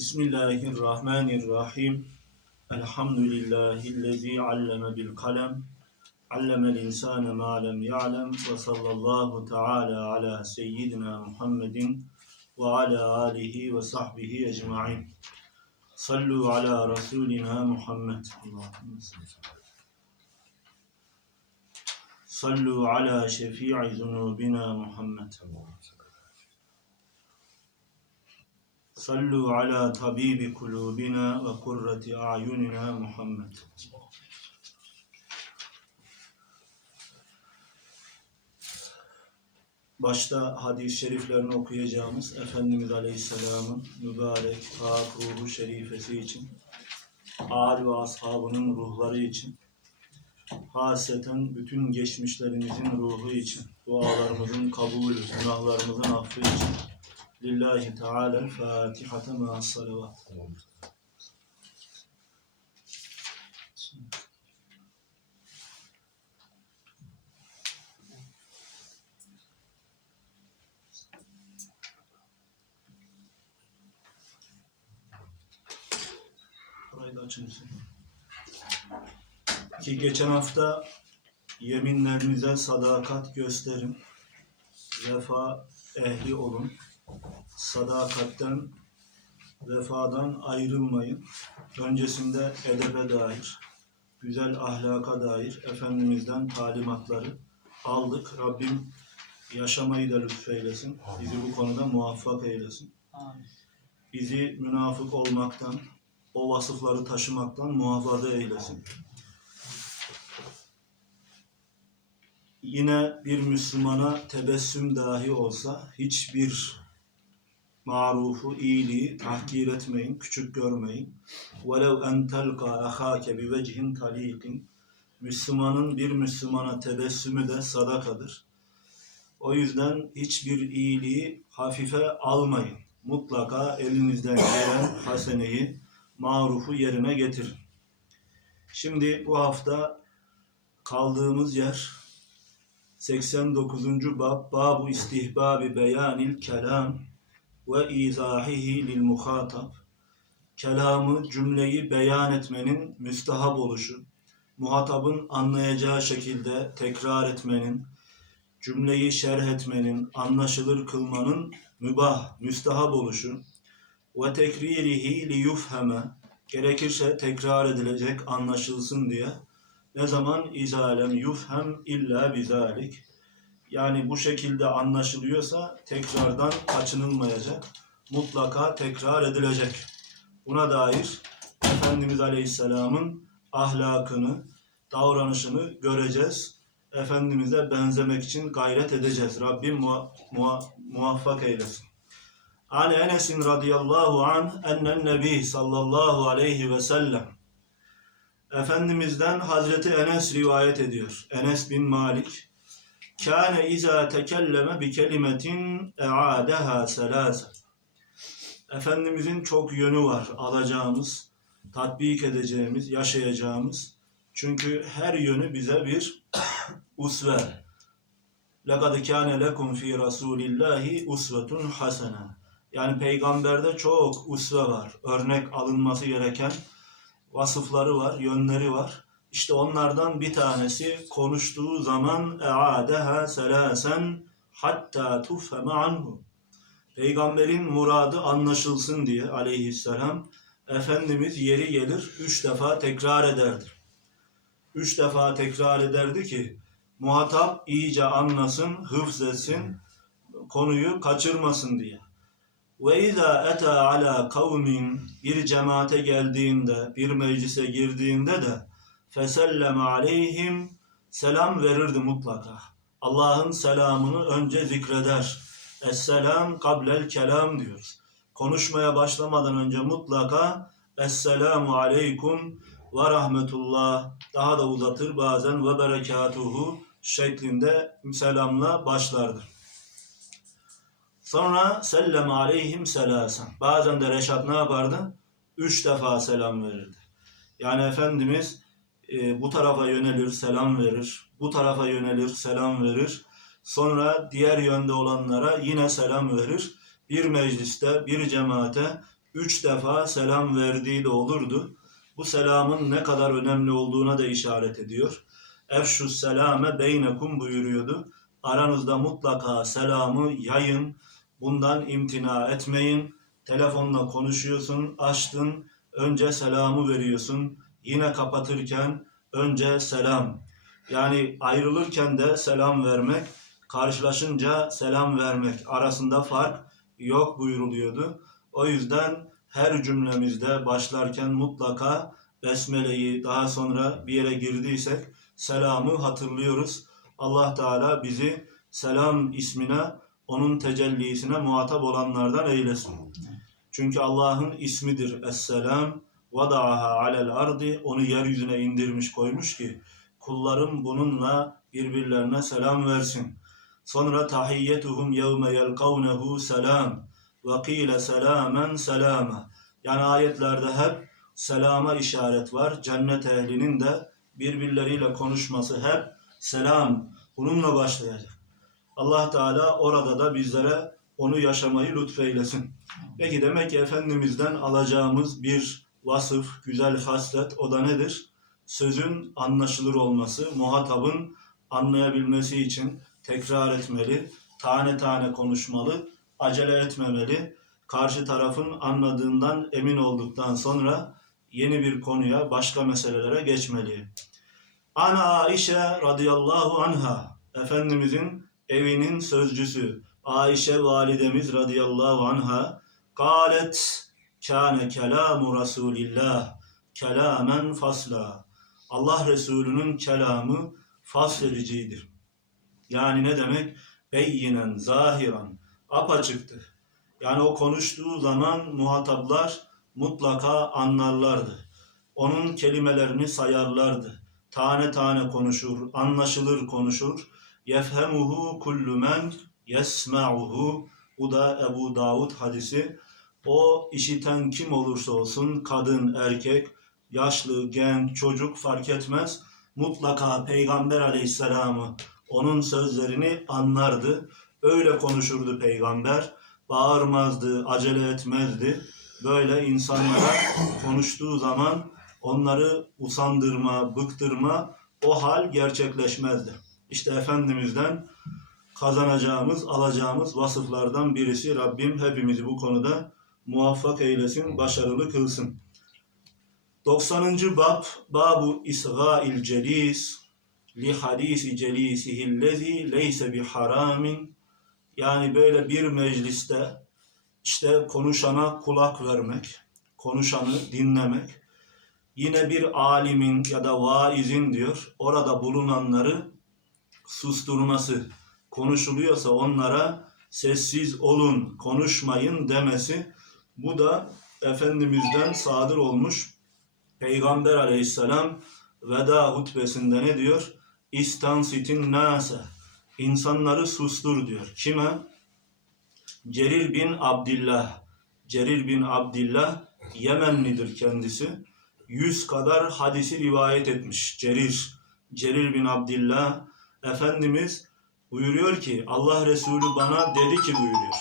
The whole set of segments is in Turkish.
بسم الله الرحمن الرحيم الحمد لله الذي علم بالقلم علم الإنسان ما لم يعلم وصلى الله تعالى على سيدنا محمد وعلى آله وصحبه أجمعين صلوا على رسولنا محمد اللهم صلوا على شفيع ذنوبنا محمد اللهم ala tabibi kulubina ve kurrati a'yunina Muhammed. Başta hadis-i şeriflerini okuyacağımız Efendimiz Aleyhisselam'ın mübarek, pak ruhu şerifesi için, âli ve ashabının ruhları için, haseten bütün geçmişlerimizin ruhu için, dualarımızın kabulü, günahlarımızın affı için, Lillahi Teala Fatihate ma'as salavat. Burayı da açın. Ki geçen hafta yeminlerinize sadakat gösterin. Vefa ehli olun. Sadakatten, vefadan ayrılmayın. Öncesinde edebe dair, güzel ahlaka dair Efendimiz'den talimatları aldık. Rabbim yaşamayı da lütfeylesin. Bizi bu konuda muvaffak eylesin. Bizi münafık olmaktan, o vasıfları taşımaktan muhafaza eylesin. Yine bir Müslümana tebessüm dahi olsa hiçbir marufu, iyiliği tahkir etmeyin, küçük görmeyin. وَلَوْ اَنْ تَلْقَى اَخَاكَ بِوَجْهٍ تَل۪يقٍ Müslümanın bir Müslümana tebessümü de sadakadır. O yüzden hiçbir iyiliği hafife almayın. Mutlaka elinizden gelen haseneyi, marufu yerine getirin. Şimdi bu hafta kaldığımız yer 89. bab Babu istihbabi beyanil kelam ve izahihi lil muhatap kelamı, cümleyi beyan etmenin müstahap oluşu, muhatabın anlayacağı şekilde tekrar etmenin, cümleyi şerh etmenin, anlaşılır kılmanın mübah, müstahap oluşu ve tekririhi li yufheme gerekirse tekrar edilecek, anlaşılsın diye ne zaman izalem yufhem illa bizalik yani bu şekilde anlaşılıyorsa tekrardan kaçınılmayacak. Mutlaka tekrar edilecek. Buna dair Efendimiz Aleyhisselam'ın ahlakını, davranışını göreceğiz. Efendimiz'e benzemek için gayret edeceğiz. Rabbim muha- muha- muvaffak eylesin. An Enes'in radıyallahu anh ennen nebi sallallahu aleyhi ve sellem Efendimiz'den Hazreti Enes rivayet ediyor. Enes bin Malik Kâne izâ tekelleme bi kelimetin e'âdeha selâse. Efendimizin çok yönü var alacağımız, tatbik edeceğimiz, yaşayacağımız. Çünkü her yönü bize bir usve. لَقَدْ كَانَ لَكُمْ ف۪ي رَسُولِ اللّٰهِ اُسْوَةٌ حَسَنًا Yani peygamberde çok usve var. Örnek alınması gereken vasıfları var, yönleri var. İşte onlardan bir tanesi konuştuğu zaman e'adeha selasen hatta tufheme anhu. Peygamberin muradı anlaşılsın diye aleyhisselam Efendimiz yeri gelir üç defa tekrar ederdi. Üç defa tekrar ederdi ki muhatap iyice anlasın, hıfz etsin, konuyu kaçırmasın diye. Ve izâ etâ alâ kavmin bir cemaate geldiğinde, bir meclise girdiğinde de feselleme aleyhim selam verirdi mutlaka. Allah'ın selamını önce zikreder. Esselam kablel kelam diyoruz. Konuşmaya başlamadan önce mutlaka Esselamu aleykum ve rahmetullah daha da uzatır bazen ve berekatuhu şeklinde selamla başlardı. Sonra sellem aleyhim selasen. Bazen de Reşat ne yapardı? Üç defa selam verirdi. Yani Efendimiz e, bu tarafa yönelir, selam verir. Bu tarafa yönelir, selam verir. Sonra diğer yönde olanlara yine selam verir. Bir mecliste, bir cemaate üç defa selam verdiği de olurdu. Bu selamın ne kadar önemli olduğuna da işaret ediyor. Efşu selame beynekum buyuruyordu. Aranızda mutlaka selamı yayın. Bundan imtina etmeyin. Telefonla konuşuyorsun, açtın. Önce selamı veriyorsun. Yine kapatırken önce selam. Yani ayrılırken de selam vermek, karşılaşınca selam vermek arasında fark yok buyuruluyordu. O yüzden her cümlemizde başlarken mutlaka besmeleyi daha sonra bir yere girdiysek selamı hatırlıyoruz. Allah Teala bizi selam ismine, onun tecellisine muhatap olanlardan eylesin. Çünkü Allah'ın ismidir Esselam. Vada'aha alel ardi. Onu yeryüzüne indirmiş koymuş ki kullarım bununla birbirlerine selam versin. Sonra tahiyyetuhum yevme yelkavnehu selam ve kîle selamen selama. Yani ayetlerde hep selama işaret var. Cennet ehlinin de birbirleriyle konuşması hep selam. Bununla başlayacak. Allah Teala orada da bizlere onu yaşamayı lütfeylesin. Peki demek ki Efendimiz'den alacağımız bir vasıf, güzel haslet o da nedir? Sözün anlaşılır olması, muhatabın anlayabilmesi için tekrar etmeli, tane tane konuşmalı, acele etmemeli, karşı tarafın anladığından emin olduktan sonra yeni bir konuya, başka meselelere geçmeli. Ana Aişe radıyallahu anha, Efendimizin evinin sözcüsü, Ayşe validemiz radıyallahu anha, galet, kâne kelamu Resulillah, kelamen fasla. Allah Resulü'nün kelamı fasledicidir. Yani ne demek? Beyyinen, zahiran, apaçıktı. Yani o konuştuğu zaman muhataplar mutlaka anlarlardı. Onun kelimelerini sayarlardı. Tane tane konuşur, anlaşılır konuşur. Yefhemuhu kullu men yesma'uhu. Bu da Ebu Davud hadisi. O işiten kim olursa olsun, kadın, erkek, yaşlı, genç, çocuk fark etmez. Mutlaka Peygamber aleyhisselamı onun sözlerini anlardı. Öyle konuşurdu peygamber. Bağırmazdı, acele etmezdi. Böyle insanlara konuştuğu zaman onları usandırma, bıktırma o hal gerçekleşmezdi. İşte Efendimiz'den kazanacağımız, alacağımız vasıflardan birisi Rabbim hepimizi bu konuda muvaffak eylesin, başarılı kılsın. 90. bab Babu İsga'il Celis li hadisi celisihi lezi leyse bi haramin yani böyle bir mecliste işte konuşana kulak vermek, konuşanı dinlemek, yine bir alimin ya da vaizin diyor, orada bulunanları susturması, konuşuluyorsa onlara sessiz olun, konuşmayın demesi, bu da Efendimiz'den sadır olmuş. Peygamber aleyhisselam veda hutbesinde ne diyor? İstansitin nase. İnsanları sustur diyor. Kime? Cerir bin Abdillah. Cerir bin Abdillah Yemenlidir kendisi. Yüz kadar hadisi rivayet etmiş. Cerir. Cerir bin Abdillah. Efendimiz buyuruyor ki Allah Resulü bana dedi ki buyuruyor.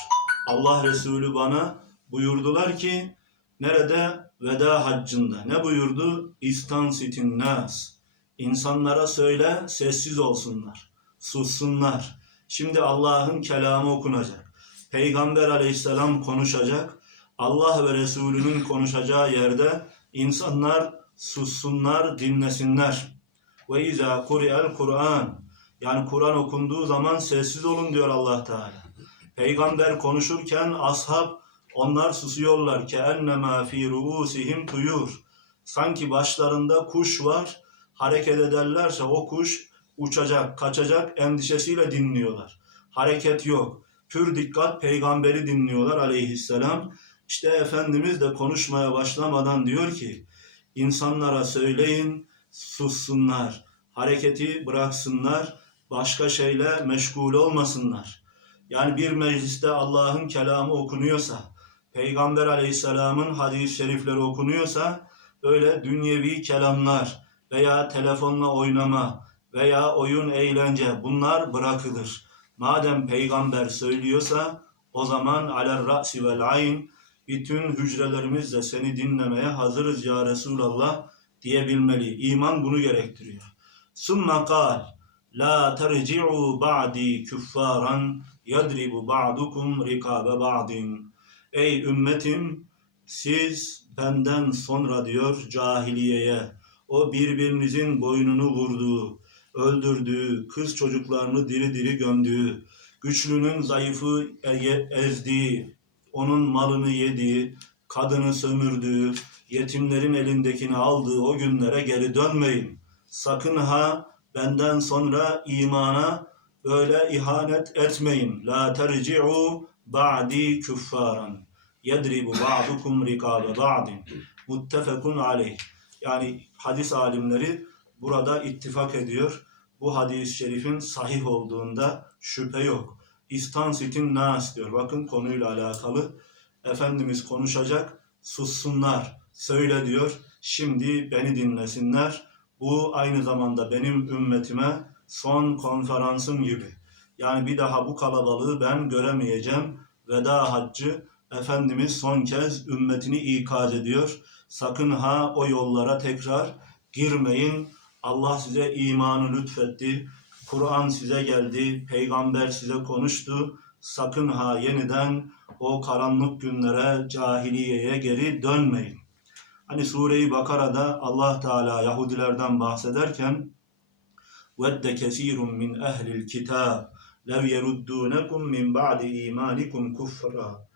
Allah Resulü bana buyurdular ki nerede? Veda haccında. Ne buyurdu? İstansitin nas. İnsanlara söyle sessiz olsunlar. Sussunlar. Şimdi Allah'ın kelamı okunacak. Peygamber aleyhisselam konuşacak. Allah ve Resulünün konuşacağı yerde insanlar sussunlar, dinlesinler. Ve izâ kuri'el Kur'an. Yani Kur'an okunduğu zaman sessiz olun diyor Allah Teala. Peygamber konuşurken ashab onlar susuyorlar ki ennema fi ruusihim tuyur. Sanki başlarında kuş var. Hareket ederlerse o kuş uçacak, kaçacak endişesiyle dinliyorlar. Hareket yok. Pür dikkat peygamberi dinliyorlar aleyhisselam. İşte Efendimiz de konuşmaya başlamadan diyor ki insanlara söyleyin sussunlar. Hareketi bıraksınlar. Başka şeyle meşgul olmasınlar. Yani bir mecliste Allah'ın kelamı okunuyorsa, Peygamber aleyhisselamın hadis-i şerifleri okunuyorsa böyle dünyevi kelamlar veya telefonla oynama veya oyun eğlence bunlar bırakılır. Madem peygamber söylüyorsa o zaman alel ra'si vel ayn bütün hücrelerimizle seni dinlemeye hazırız ya Resulallah diyebilmeli. İman bunu gerektiriyor. Sümme kal La terci'u ba'di küffaran yadribu ba'dukum rikabe ba'din. Ey ümmetim siz benden sonra diyor cahiliyeye o birbirinizin boynunu vurduğu, öldürdüğü, kız çocuklarını diri diri gömdüğü, güçlünün zayıfı ezdiği, onun malını yediği, kadını sömürdüğü, yetimlerin elindekini aldığı o günlere geri dönmeyin. Sakın ha benden sonra imana böyle ihanet etmeyin. La terci'u ba'di küffaran. Yedribu ba'dukum rikabe ba'din. Muttefekun aleyh. Yani hadis alimleri burada ittifak ediyor. Bu hadis-i şerifin sahih olduğunda şüphe yok. İstansitin nas diyor. Bakın konuyla alakalı. Efendimiz konuşacak. Sussunlar. Söyle diyor. Şimdi beni dinlesinler. Bu aynı zamanda benim ümmetime son konferansım gibi. Yani bir daha bu kalabalığı ben göremeyeceğim. Veda haccı Efendimiz son kez ümmetini ikaz ediyor. Sakın ha o yollara tekrar girmeyin. Allah size imanı lütfetti. Kur'an size geldi. Peygamber size konuştu. Sakın ha yeniden o karanlık günlere, cahiliyeye geri dönmeyin. Hani Sure-i Bakara'da Allah Teala Yahudilerden bahsederken وَدَّ كَثِيرٌ مِّنْ اَهْلِ الْكِتَابِ lev yeruddunekum min ba'di imanikum kuffara.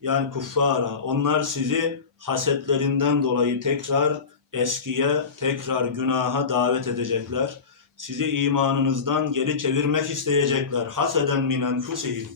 Yani kuffara. Onlar sizi hasetlerinden dolayı tekrar eskiye, tekrar günaha davet edecekler. Sizi imanınızdan geri çevirmek isteyecekler. Haseden min enfusihim.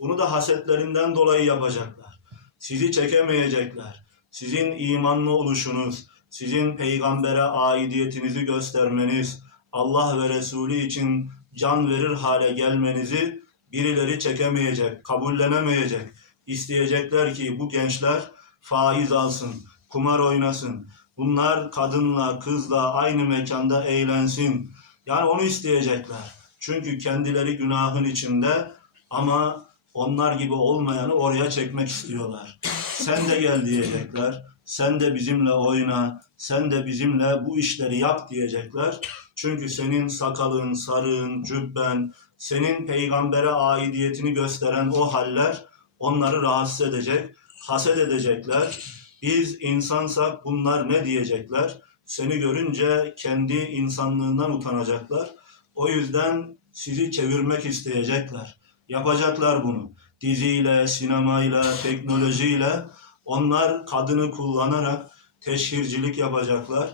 Bunu da hasetlerinden dolayı yapacaklar. Sizi çekemeyecekler. Sizin imanlı oluşunuz, sizin peygambere aidiyetinizi göstermeniz, Allah ve Resulü için can verir hale gelmenizi birileri çekemeyecek, kabullenemeyecek. İsteyecekler ki bu gençler faiz alsın, kumar oynasın. Bunlar kadınla, kızla aynı mekanda eğlensin. Yani onu isteyecekler. Çünkü kendileri günahın içinde ama onlar gibi olmayanı oraya çekmek istiyorlar. Sen de gel diyecekler. Sen de bizimle oyna. Sen de bizimle bu işleri yap diyecekler. Çünkü senin sakalın, sarığın, cübben, senin peygambere aidiyetini gösteren o haller onları rahatsız edecek, haset edecekler. Biz insansak bunlar ne diyecekler? Seni görünce kendi insanlığından utanacaklar. O yüzden sizi çevirmek isteyecekler. Yapacaklar bunu. Diziyle, sinemayla, teknolojiyle onlar kadını kullanarak teşhircilik yapacaklar.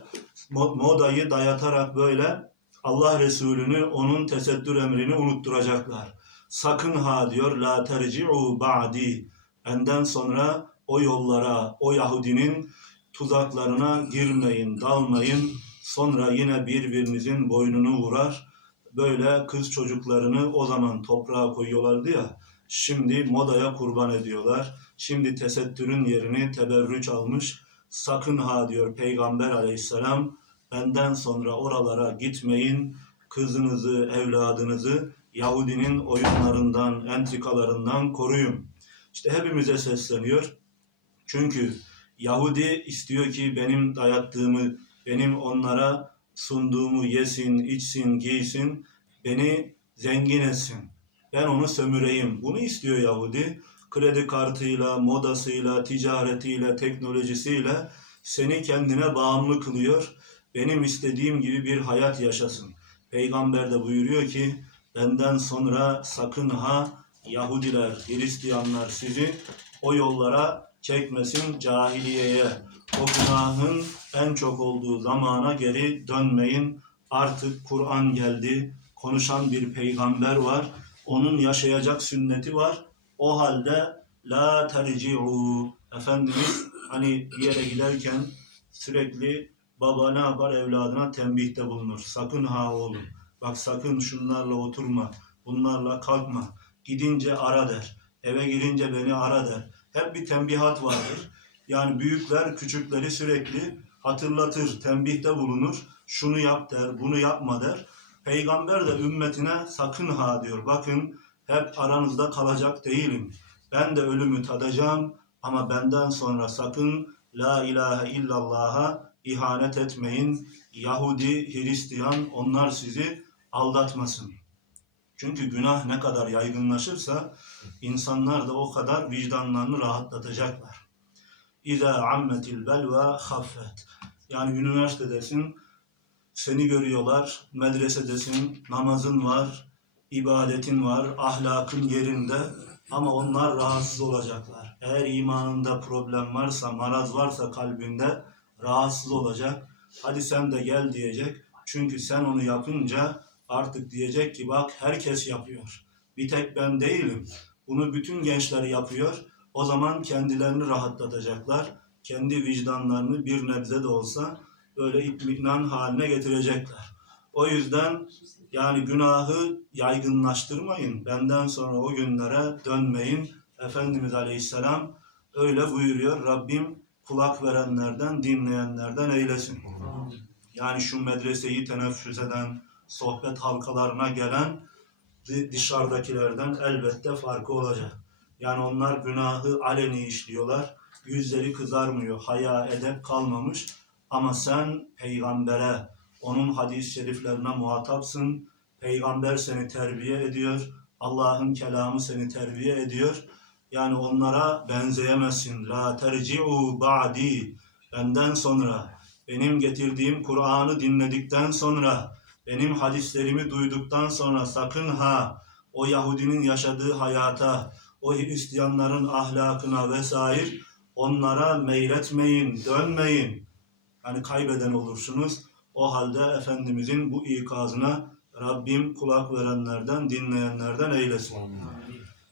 Mo- Modayı dayatarak böyle Allah Resulü'nü, onun tesettür emrini unutturacaklar. Sakın ha diyor, la terci'u ba'di. Benden sonra o yollara, o Yahudinin tuzaklarına girmeyin, dalmayın. Sonra yine birbirinizin boynunu vurar. Böyle kız çocuklarını o zaman toprağa koyuyorlardı ya. Şimdi modaya kurban ediyorlar. Şimdi tesettürün yerini teberrüç almış. Sakın ha diyor Peygamber aleyhisselam benden sonra oralara gitmeyin. Kızınızı, evladınızı Yahudinin oyunlarından, entrikalarından koruyun. İşte hepimize sesleniyor. Çünkü Yahudi istiyor ki benim dayattığımı, benim onlara sunduğumu yesin, içsin, giysin, beni zengin etsin. Ben onu sömüreyim. Bunu istiyor Yahudi. Kredi kartıyla, modasıyla, ticaretiyle, teknolojisiyle seni kendine bağımlı kılıyor. Benim istediğim gibi bir hayat yaşasın. Peygamber de buyuruyor ki benden sonra sakın ha Yahudiler, Hristiyanlar sizi o yollara çekmesin cahiliyeye. O günahın en çok olduğu zamana geri dönmeyin. Artık Kur'an geldi. Konuşan bir peygamber var. Onun yaşayacak sünneti var. O halde la terci'u. Efendimiz hani bir yere giderken sürekli baba ne yapar evladına tembihte bulunur. Sakın ha oğlum. Bak sakın şunlarla oturma. Bunlarla kalkma. Gidince ara der. Eve girince beni ara der. Hep bir tembihat vardır. Yani büyükler küçükleri sürekli hatırlatır, tembihte bulunur. Şunu yap der, bunu yapma der. Peygamber de ümmetine sakın ha diyor. Bakın hep aranızda kalacak değilim. Ben de ölümü tadacağım. Ama benden sonra sakın La ilahe illallah'a ihanet etmeyin. Yahudi, Hristiyan onlar sizi aldatmasın. Çünkü günah ne kadar yaygınlaşırsa insanlar da o kadar vicdanlarını rahatlatacaklar. İza ammetil belva haffet. Yani üniversitedesin, seni görüyorlar, medresedesin, namazın var, ibadetin var, ahlakın yerinde ama onlar rahatsız olacaklar. Eğer imanında problem varsa, maraz varsa kalbinde rahatsız olacak. Hadi sen de gel diyecek. Çünkü sen onu yapınca artık diyecek ki bak herkes yapıyor. Bir tek ben değilim. Bunu bütün gençler yapıyor. O zaman kendilerini rahatlatacaklar. Kendi vicdanlarını bir nebze de olsa böyle itminan haline getirecekler. O yüzden yani günahı yaygınlaştırmayın. Benden sonra o günlere dönmeyin. Efendimiz Aleyhisselam öyle buyuruyor. Rabbim kulak verenlerden, dinleyenlerden eylesin. Yani şu medreseyi teneffüs eden, sohbet halkalarına gelen dışarıdakilerden elbette farkı olacak. Yani onlar günahı aleni işliyorlar. Yüzleri kızarmıyor, haya edep kalmamış. Ama sen peygambere, onun hadis-i şeriflerine muhatapsın. Peygamber seni terbiye ediyor. Allah'ın kelamı seni terbiye ediyor. Yani onlara benzeyemezsin. La terci'u ba'di. Benden sonra, benim getirdiğim Kur'an'ı dinledikten sonra, benim hadislerimi duyduktan sonra sakın ha o Yahudinin yaşadığı hayata, o Hristiyanların ahlakına vesaire onlara meyletmeyin, dönmeyin. Yani kaybeden olursunuz. O halde Efendimizin bu ikazına Rabbim kulak verenlerden, dinleyenlerden eylesin.